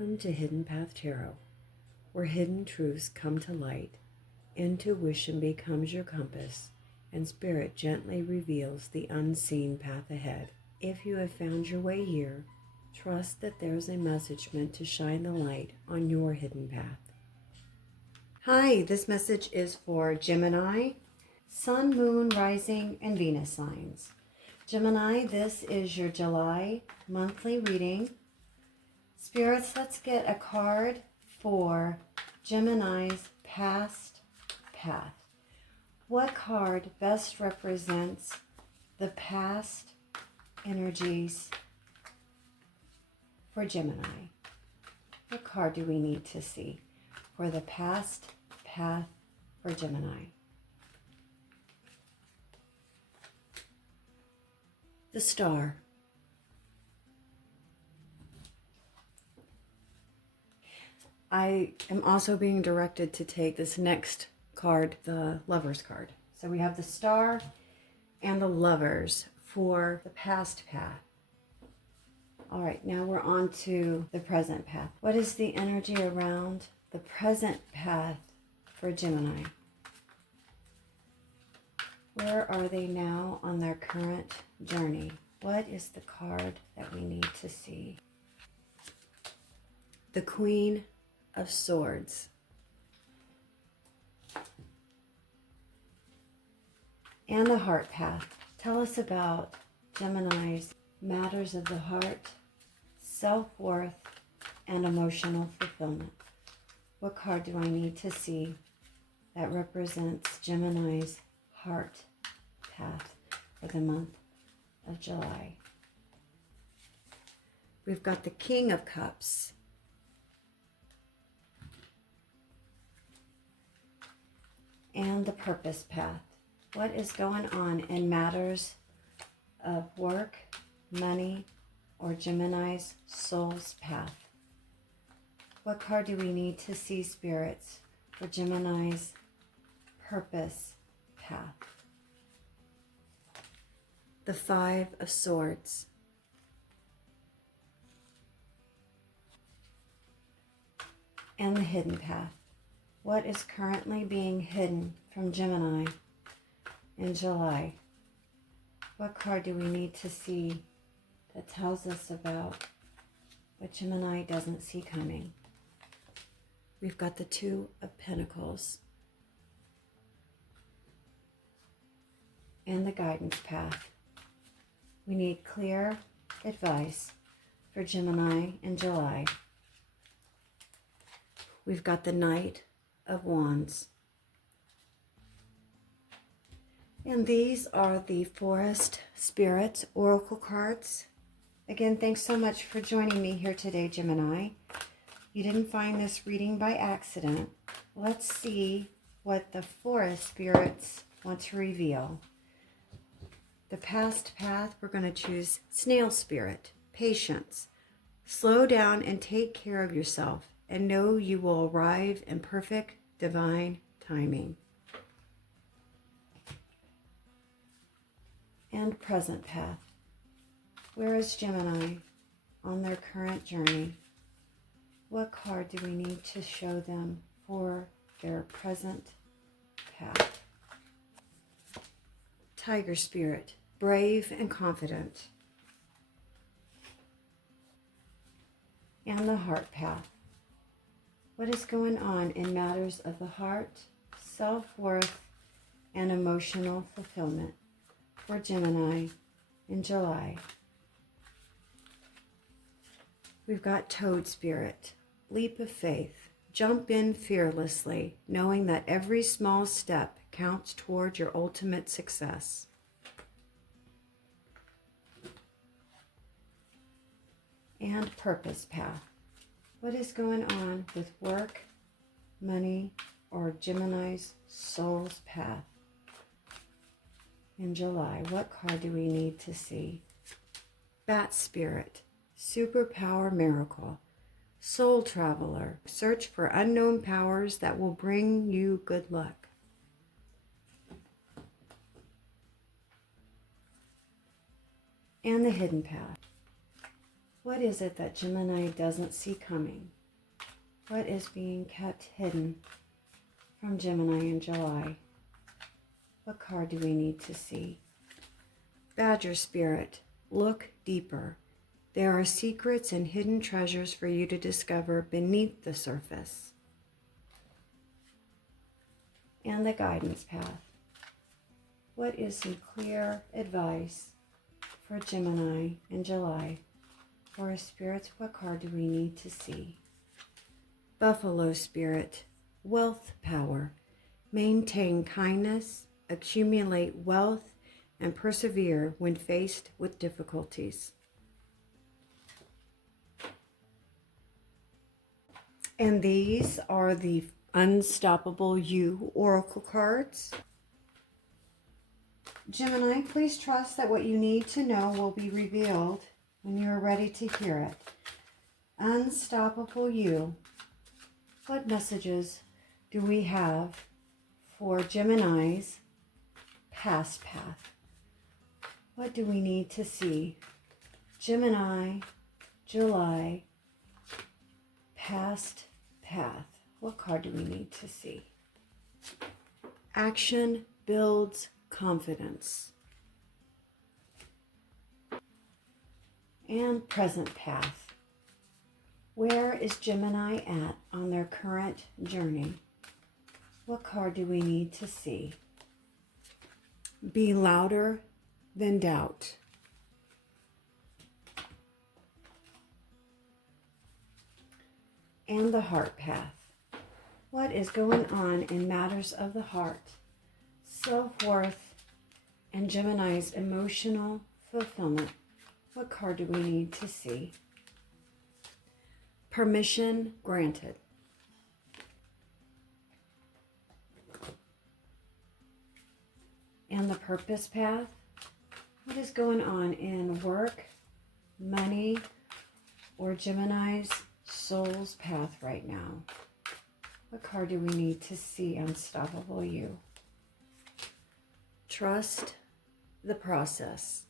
Welcome to Hidden Path Tarot, where hidden truths come to light, intuition becomes your compass, and spirit gently reveals the unseen path ahead. If you have found your way here, trust that there's a message meant to shine the light on your hidden path. Hi, this message is for Gemini, Sun, Moon, Rising, and Venus signs. Gemini, this is your July monthly reading. Spirits, let's get a card for Gemini's past path. What card best represents the past energies for Gemini? What card do we need to see for the past path for Gemini? The Star. I am also being directed to take this next card, the Lovers card. So we have the Star and the Lovers for the past path. All right, now we're on to the present path. What is the energy around the present path for Gemini? Where are they now on their current journey? What is the card that we need to see? The Queen of Swords. And the Heart path. Tell us about Gemini's matters of the heart, self-worth, and emotional fulfillment. What card do I need to see that represents Gemini's heart path for the month of July? We've got the King of Cups. And the Purpose path. What is going on in matters of work, money, or Gemini's soul's path? What card do we need to see, spirits, for Gemini's purpose path? The Five of Swords. And the Hidden path. What is currently being hidden from Gemini in July? What card do we need to see that tells us about what Gemini doesn't see coming? We've got the Two of Pentacles and the Guidance path. We need clear advice for Gemini in July. We've got the Knight of Wands. And these are the Forest Spirits Oracle cards. Again, thanks so much for joining me here today, Gemini. You didn't find this reading by accident. Let's see what the Forest Spirits want to reveal. The past path, we're going to choose Snail Spirit, patience. Slow down and take care of yourself, and know you will arrive in perfect divine timing. And present path. Where is Gemini on their current journey? What card do we need to show them for their present path? Tiger Spirit, brave and confident. And the Heart path. What is going on in matters of the heart, self-worth, and emotional fulfillment for Gemini in July? We've got Toad Spirit, leap of faith. Jump in fearlessly, knowing that every small step counts toward your ultimate success. And Purpose path. What is going on with work, money, or Gemini's soul's path in July? What card do we need to see? Bat Spirit, superpower miracle. Soul traveler, search for unknown powers that will bring you good luck. And the Hidden path. What is it that Gemini doesn't see coming? What is being kept hidden from Gemini in July? What card do we need to see? Badger Spirit, look deeper. There are secrets and hidden treasures for you to discover beneath the surface. And the Guidance Path. What is some clear advice for Gemini in July? For spirits, what card do we need to see? Buffalo Spirit, wealth power. Maintain kindness, accumulate wealth, and persevere when faced with difficulties. And these are the Unstoppable You Oracle cards. Gemini, please trust that what you need to know will be revealed when you are ready to hear it. Unstoppable You. What messages do we have for Gemini's past path? What do we need to see? Gemini, July, past path. What card do we need to see? Action builds confidence. And present path. Where is Gemini at on their current journey? What card do we need to see? Be louder than doubt. And the heart path. What is going on in matters of the heart, self-worth, and Gemini's emotional fulfillment? What card do we need to see? Permission granted. And the purpose path. What is going on in work, money, or Gemini's soul's path right now? What card do we need to see? Unstoppable You. Trust the process.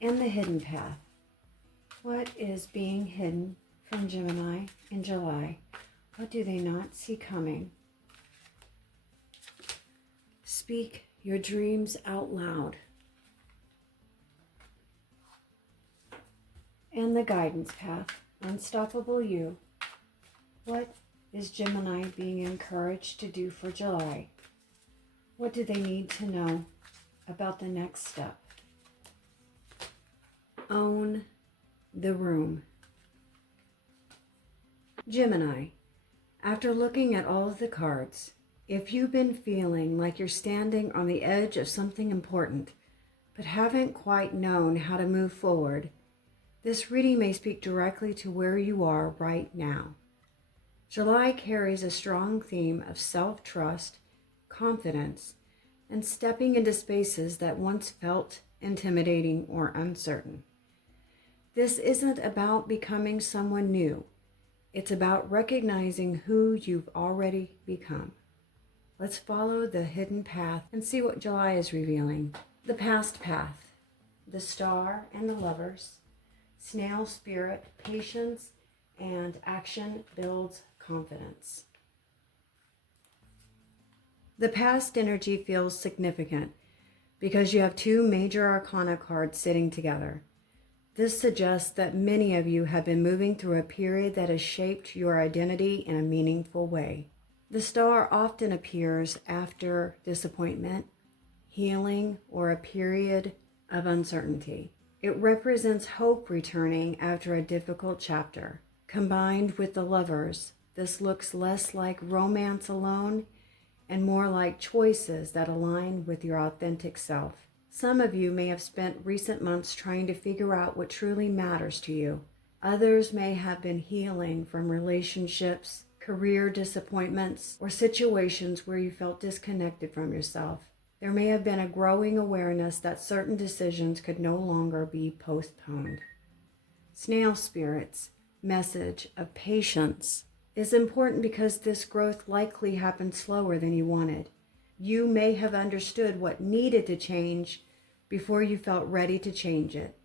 And the hidden path. What is being hidden from Gemini in July? What do they not see coming? Speak your dreams out loud. And the guidance path. Unstoppable You. What is Gemini being encouraged to do for July? What do they need to know about the next step? Own the room. Gemini, after looking at all of the cards, if you've been feeling like you're standing on the edge of something important, but haven't quite known how to move forward, this reading may speak directly to where you are right now. July carries a strong theme of self-trust, confidence, and stepping into spaces that once felt intimidating or uncertain. This isn't about becoming someone new. It's about recognizing who you've already become. Let's follow the hidden path and see what July is revealing. The past path, the Star and the Lovers, Snail Spirit, patience, and action builds confidence. The past energy feels significant because you have two major arcana cards sitting together. This suggests that many of you have been moving through a period that has shaped your identity in a meaningful way. The Star often appears after disappointment, healing, or a period of uncertainty. It represents hope returning after a difficult chapter. Combined with the Lovers, this looks less like romance alone and more like choices that align with your authentic self. Some of you may have spent recent months trying to figure out what truly matters to you. Others may have been healing from relationships, career disappointments, or situations where you felt disconnected from yourself. There may have been a growing awareness that certain decisions could no longer be postponed. Snail Spirit's message of patience is important because this growth likely happened slower than you wanted. You may have understood what needed to change before you felt ready to change it.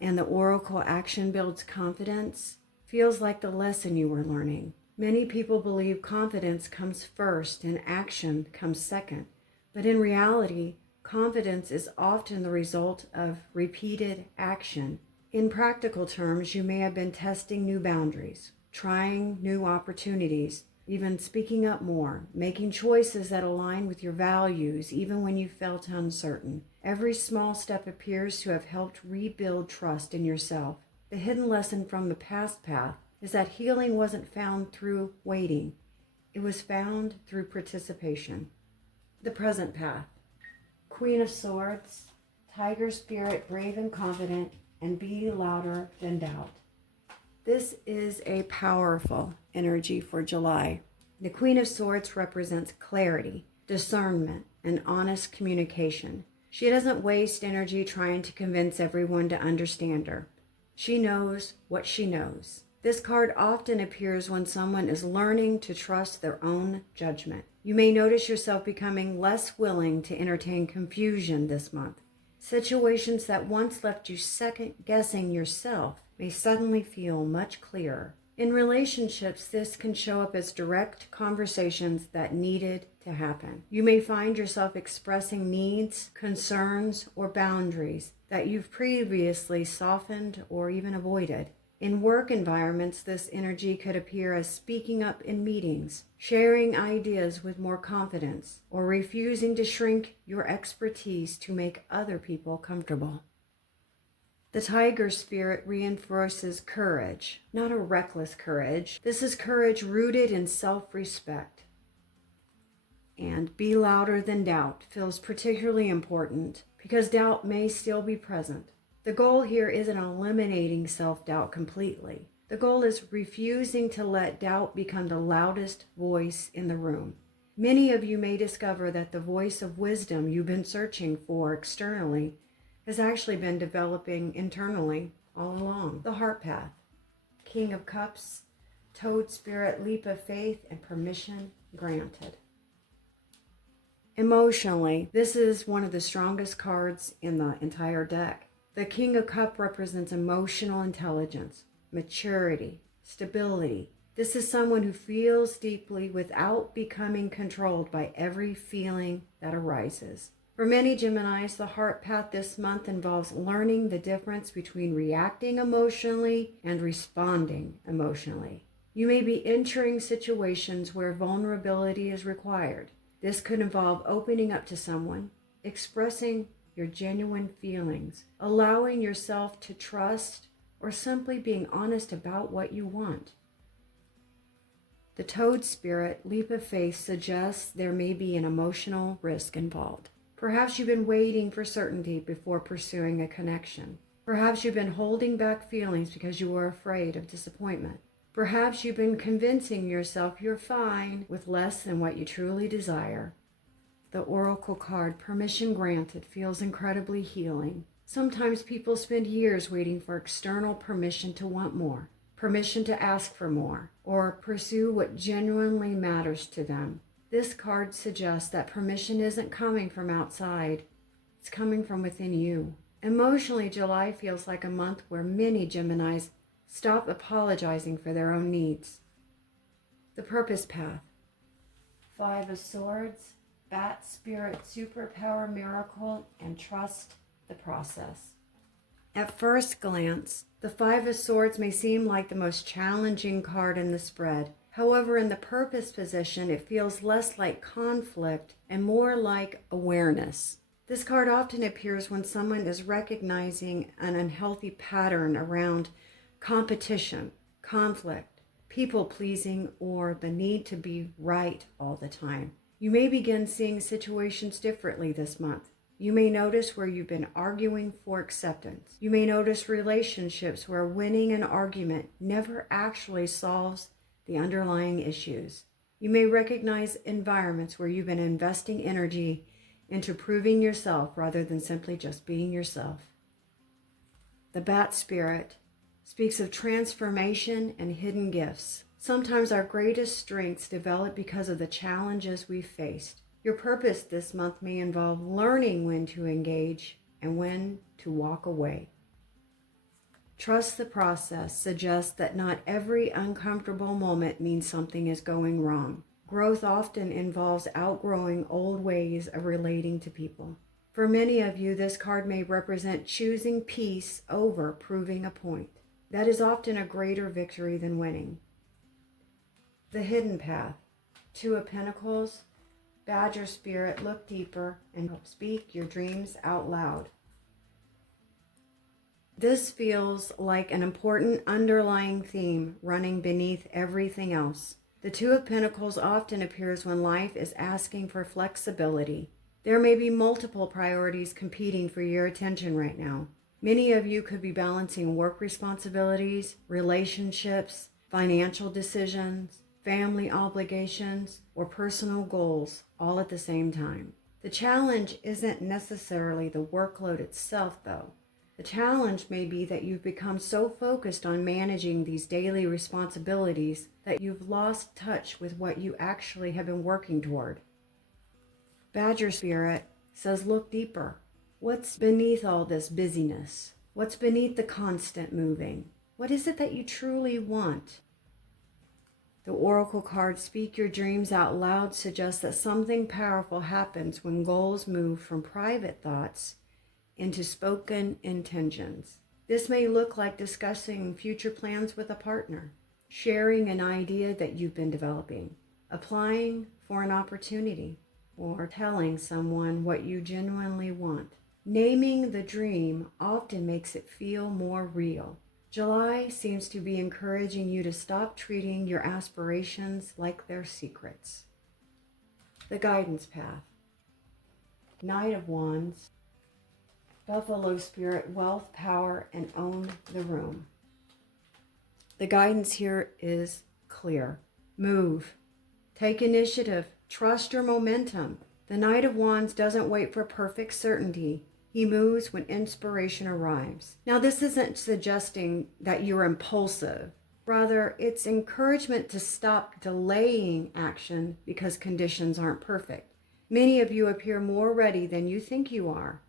And the oracle action builds confidence feels like the lesson you were learning. Many people believe confidence comes first and action comes second. But in reality, confidence is often the result of repeated action. In practical terms, you may have been testing new boundaries, trying new opportunities, even speaking up more, making choices that align with your values even when you felt uncertain. Every small step appears to have helped rebuild trust in yourself. The hidden lesson from the past path is that healing wasn't found through waiting. It was found through participation. The present path. Queen of Swords, Tiger Spirit, brave and confident, and be louder than doubt. This is a powerful energy for July. The Queen of Swords represents clarity, discernment, and honest communication. She doesn't waste energy trying to convince everyone to understand her. She knows what she knows. This card often appears when someone is learning to trust their own judgment. You may notice yourself becoming less willing to entertain confusion this month. Situations that once left you second-guessing yourself may suddenly feel much clearer. In relationships, this can show up as direct conversations that needed to happen. You may find yourself expressing needs, concerns, or boundaries that you've previously softened or even avoided. In work environments, this energy could appear as speaking up in meetings, sharing ideas with more confidence, or refusing to shrink your expertise to make other people comfortable. The Tiger Spirit reinforces courage, not a reckless courage. This is courage rooted in self-respect. And be louder than doubt feels particularly important because doubt may still be present. The goal here isn't eliminating self-doubt completely. The goal is refusing to let doubt become the loudest voice in the room. Many of you may discover that the voice of wisdom you've been searching for externally has actually been developing internally all along. The Heart Path. King of Cups, Toad Spirit, leap of faith, and permission granted. Emotionally, this is one of the strongest cards in the entire deck. The King of Cups represents emotional intelligence, maturity, stability. This is someone who feels deeply without becoming controlled by every feeling that arises. For many Geminis, the heart path this month involves learning the difference between reacting emotionally and responding emotionally. You may be entering situations where vulnerability is required. This could involve opening up to someone, expressing your genuine feelings, allowing yourself to trust, or simply being honest about what you want. The Toad Spirit, leap of faith, suggests there may be an emotional risk involved. Perhaps you've been waiting for certainty before pursuing a connection. Perhaps you've been holding back feelings because you were afraid of disappointment. Perhaps you've been convincing yourself you're fine with less than what you truly desire. The Oracle card, permission granted, feels incredibly healing. Sometimes people spend years waiting for external permission to want more, permission to ask for more, or pursue what genuinely matters to them. This card suggests that permission isn't coming from outside, it's coming from within you. Emotionally, July feels like a month where many Geminis stop apologizing for their own needs. The Purpose Path. 5 of Swords, Bat Spirit, superpower, miracle, and trust the process. At first glance, the 5 of Swords may seem like the most challenging card in the spread. However, in the purpose position, it feels less like conflict and more like awareness. This card often appears when someone is recognizing an unhealthy pattern around competition, conflict, people-pleasing, or the need to be right all the time. You may begin seeing situations differently this month. You may notice where you've been arguing for acceptance. You may notice relationships where winning an argument never actually solves the underlying issues. You may recognize environments where you've been investing energy into proving yourself rather than simply just being yourself. The Bat Spirit speaks of transformation and hidden gifts. Sometimes our greatest strengths develop because of the challenges we've faced. Your purpose this month may involve learning when to engage and when to walk away. Trust the process suggests that not every uncomfortable moment means something is going wrong. Growth often involves outgrowing old ways of relating to people. For many of you, this card may represent choosing peace over proving a point. That is often a greater victory than winning. The hidden path. Two of Pentacles. Badger spirit, look deeper and speak your dreams out loud. This feels like an important underlying theme running beneath everything else. The Two of Pentacles often appears when life is asking for flexibility. There may be multiple priorities competing for your attention right now. Many of you could be balancing work responsibilities, relationships, financial decisions, family obligations, or personal goals all at the same time. The challenge isn't necessarily the workload itself, though. The challenge may be that you've become so focused on managing these daily responsibilities that you've lost touch with what you actually have been working toward. Badger Spirit says, look deeper. What's beneath all this busyness? What's beneath the constant moving? What is it that you truly want? The Oracle card, Speak Your Dreams Out Loud, suggests that something powerful happens when goals move from private thoughts into spoken intentions. This may look like discussing future plans with a partner, sharing an idea that you've been developing, applying for an opportunity, or telling someone what you genuinely want. Naming the dream often makes it feel more real. July seems to be encouraging you to stop treating your aspirations like they're secrets. The guidance path. Knight of Wands. Buffalo Spirit, wealth, power, and own the room. The guidance here is clear. Move. Take initiative. Trust your momentum. The Knight of Wands doesn't wait for perfect certainty. He moves when inspiration arrives. Now, this isn't suggesting that you're impulsive. Rather, it's encouragement to stop delaying action because conditions aren't perfect. Many of you appear more ready than you think you are.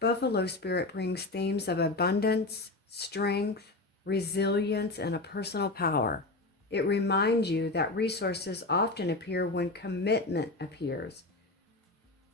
Buffalo Spirit brings themes of abundance, strength, resilience, and a personal power. It reminds you that resources often appear when commitment appears.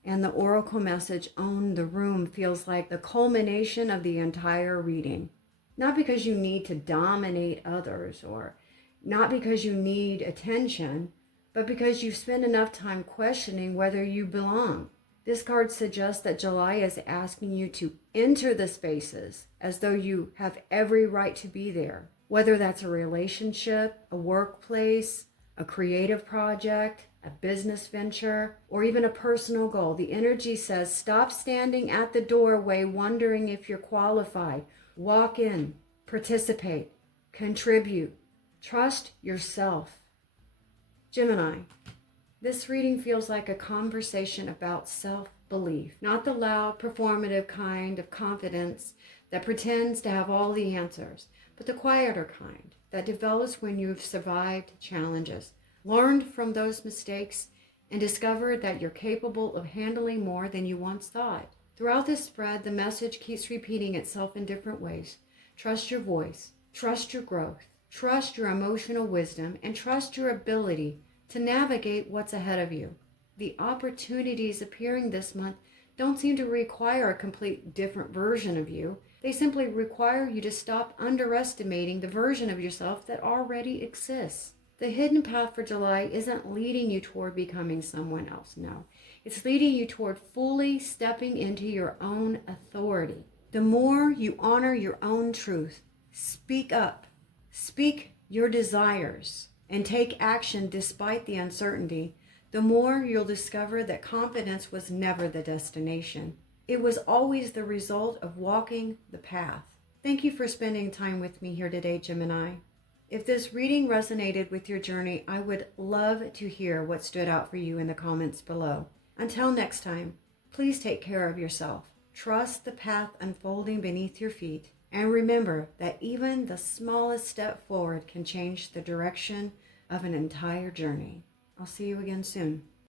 And the oracle message, Own the Room, feels like the culmination of the entire reading. Not because you need to dominate others or not because you need attention, but because you've spent enough time questioning whether you belong. This card suggests that July is asking you to enter the spaces as though you have every right to be there. Whether that's a relationship, a workplace, a creative project, a business venture, or even a personal goal, the energy says stop standing at the doorway wondering if you're qualified. Walk in, participate, contribute, trust yourself. Gemini, this reading feels like a conversation about self-belief, not the loud, performative kind of confidence that pretends to have all the answers, but the quieter kind that develops when you've survived challenges, learned from those mistakes, and discovered that you're capable of handling more than you once thought. Throughout this spread, the message keeps repeating itself in different ways. Trust your voice, trust your growth, trust your emotional wisdom, and trust your ability to navigate what's ahead of you. The opportunities appearing this month don't seem to require a complete different version of you. They simply require you to stop underestimating the version of yourself that already exists. The hidden path for July isn't leading you toward becoming someone else, no. It's leading you toward fully stepping into your own authority. The more you honor your own truth, speak up, speak your desires, and take action despite the uncertainty, the more you'll discover that confidence was never the destination. It was always the result of walking the path. Thank you for spending time with me here today, Gemini. If this reading resonated with your journey, I would love to hear what stood out for you in the comments below. Until next time, please take care of yourself. Trust the path unfolding beneath your feet. And remember that even the smallest step forward can change the direction of an entire journey. I'll see you again soon.